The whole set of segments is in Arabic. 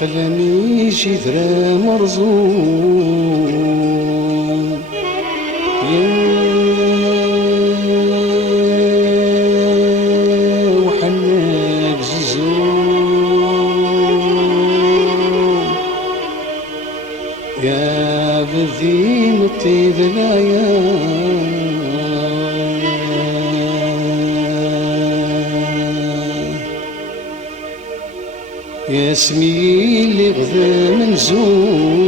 قلمي جذرة مرزوم يا وحناك ززوم يا بذي مطيذ يا اسمي اللي غدا منزوم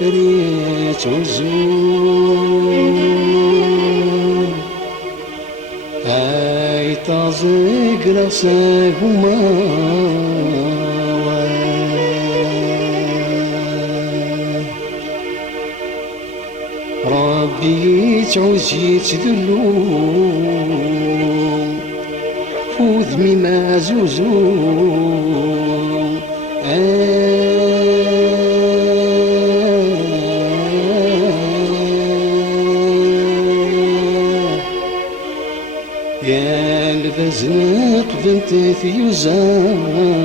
ثريت وزوم هاي تازق راسك وما ربي تعوزي تذلو وذمي ما زوزو يا البزنق بنت ثيوزان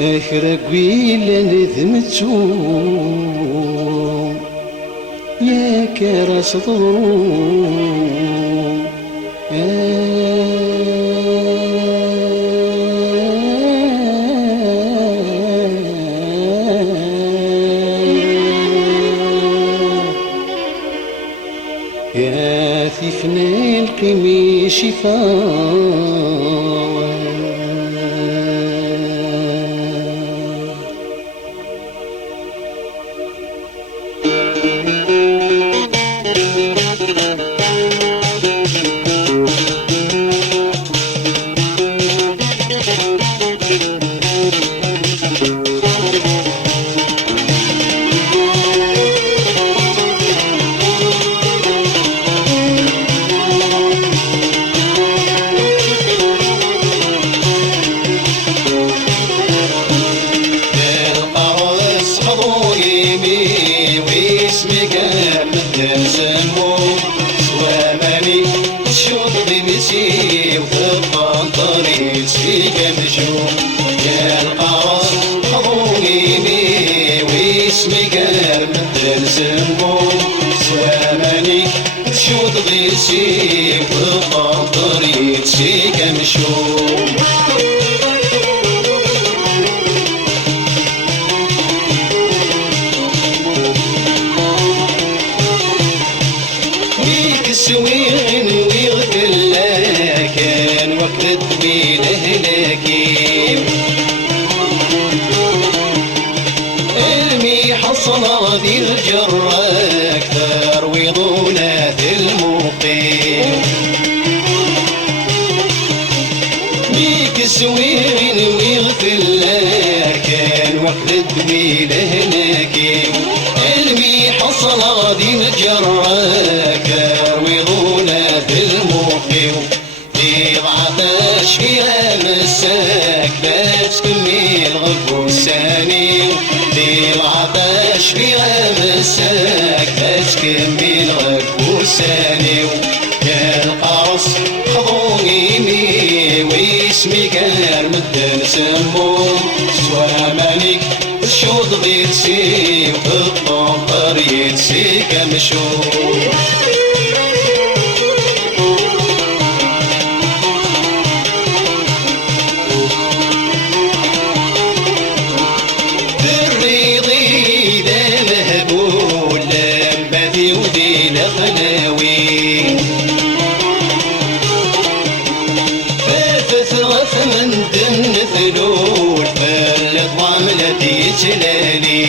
اخرق ويلا نذمتو يا كراس ضروم يا ثيفنا القمي شفاء يا القرص حضونيني واسمي قرب تنسمو سوامني تشوط غيسي وخاطر يتسيك مشوم ويك السوين ويغفل لكن وقت طويل هلاكي المي حصنا ذي الجرة أكثر ويضونا ذي المقيم بيك السوين ويغفل لكن وقت طويل هلاكي المي حصنا ذي الجرة أكثر ويضونا ذي المقيم فيها مساك لا تكمل غبوساني دي العطش فيها مساك لا تكمل غبوساني يا القرص حضونيني واسمي كان مدن سموم سوامنك الشوط غيتسي وخطوطر يتسي كمشوم من دن ثلول فالضام التي تلالي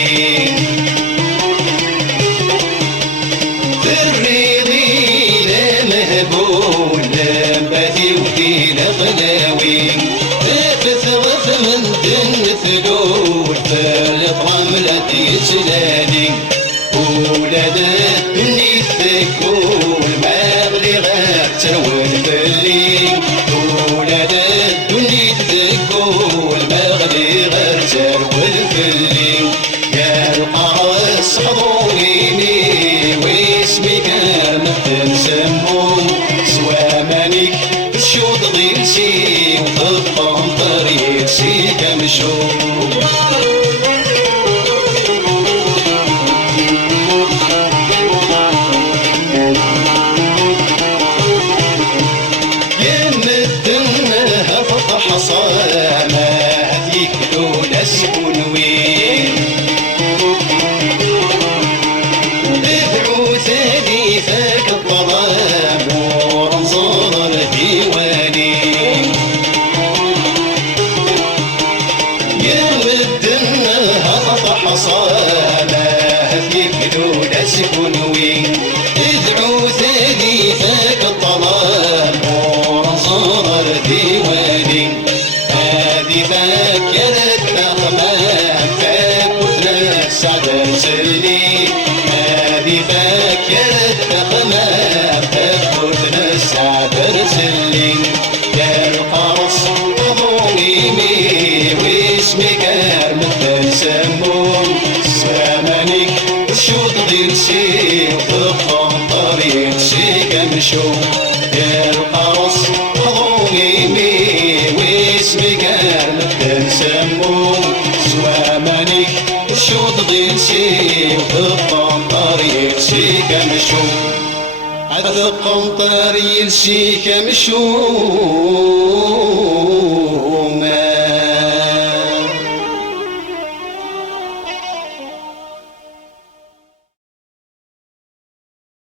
في الريض زلي يا القرص حضوني مي واسمي كار مثل سموم سوامانك الشوط غير شي وطفن طريق شي كمشو يا القرص حضوني مي واسمي كار مثل سموم سوامانك الشوط غير شي وطفن طريق شي كمشو عذق طريق شي كمشو